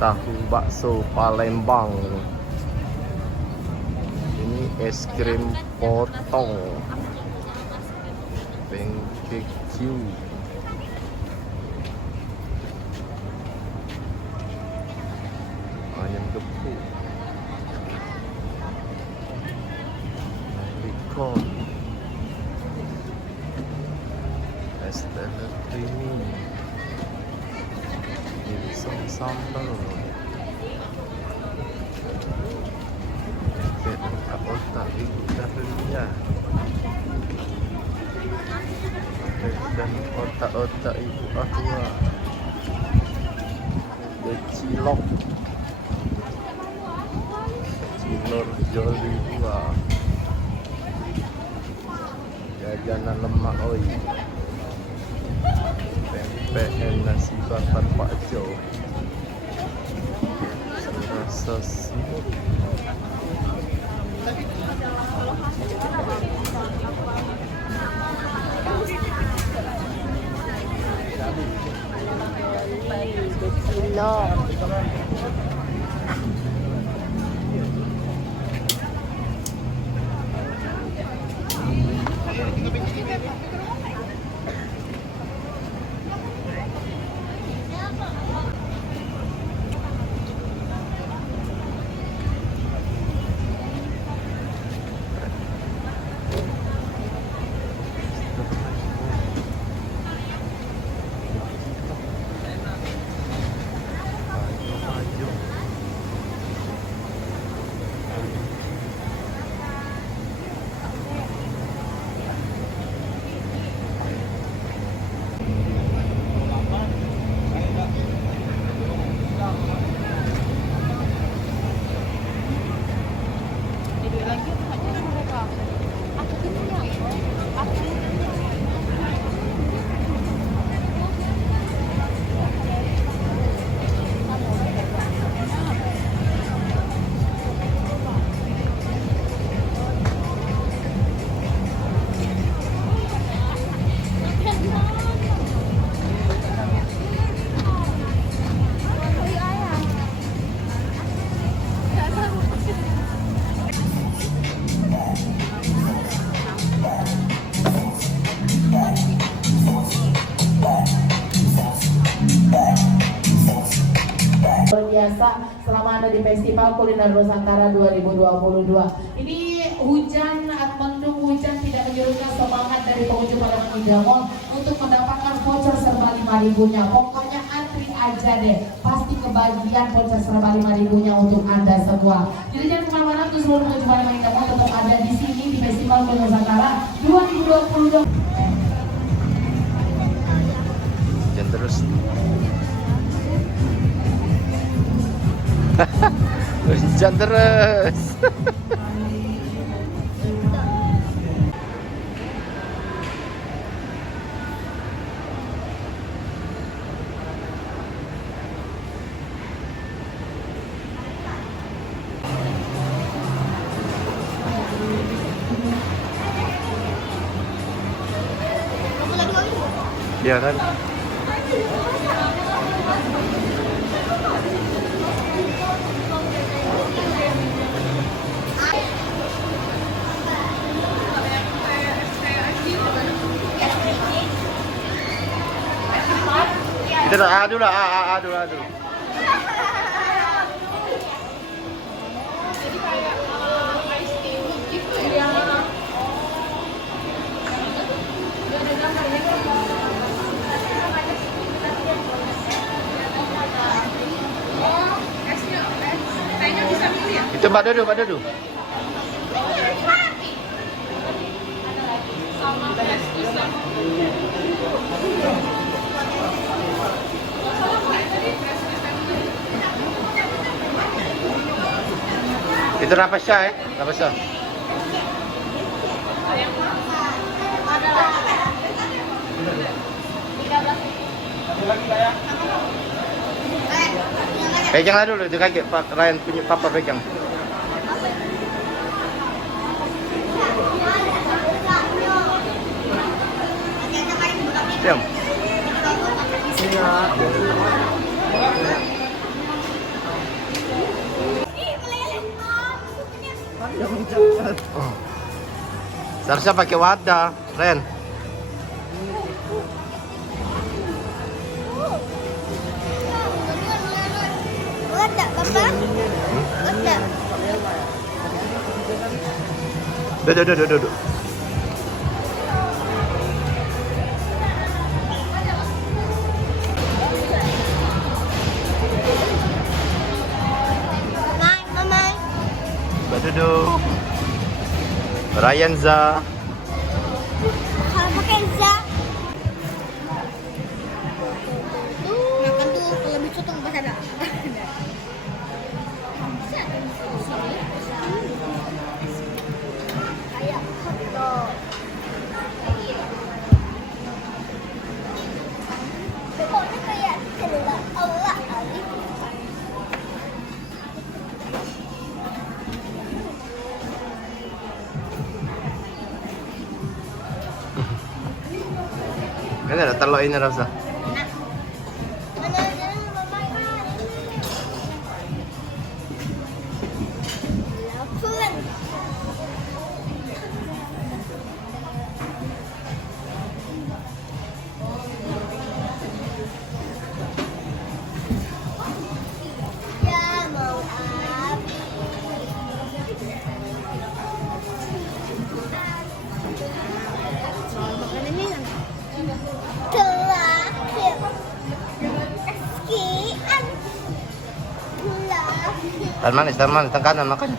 tahu bakso Palembang. Ini es krim potong, pancake Q, ayam gepuk, bacon, es teler creamy, dimsum sambal, otak-otak ibu dahlia, dan otak-otak ibu Ahwa, ada cilok, cilor joli 2, jajanan lemak oi, pempek dan nasi bakar Pak Jo, rasa simut, cilok. Luar biasa selama Anda di Festival Kuliner Nusantara 2022. Ini hujan, mendung hujan tidak menyurutkan semangat dari pengunjung Palembang Media Mall untuk mendapatkan voucher serba 5.000-nya. Pokoknya antri aja deh, pasti kebagian voucher serba 5.000-nya untuk Anda semua. Jadi jangan kemana-mana, untuk seluruh pengunjung Palembang Media Mall tetap ada di sini di Festival Kuliner Nusantara 2022. dan terus hujan terus. Ya kan? Kita adu lah, adu. Itu Mbak Dodo. Itu Rapasya Rapasya. Peganglah dulu, itu kaget Pak Ryan punya papa pegang. Siap. Oh. Seharusnya pakai wadah, Ren. Ada, Papa? Ada. Duduk. Mama. Duduk. Ryan Za. Kalau pakai za. Makan tuh kalau lebih sotong pas ada. Kayak hotdog. Pokoknya kayak telur Allah Ali. Ini ada telur ini rasa. Tan manis, tan kanan makanya.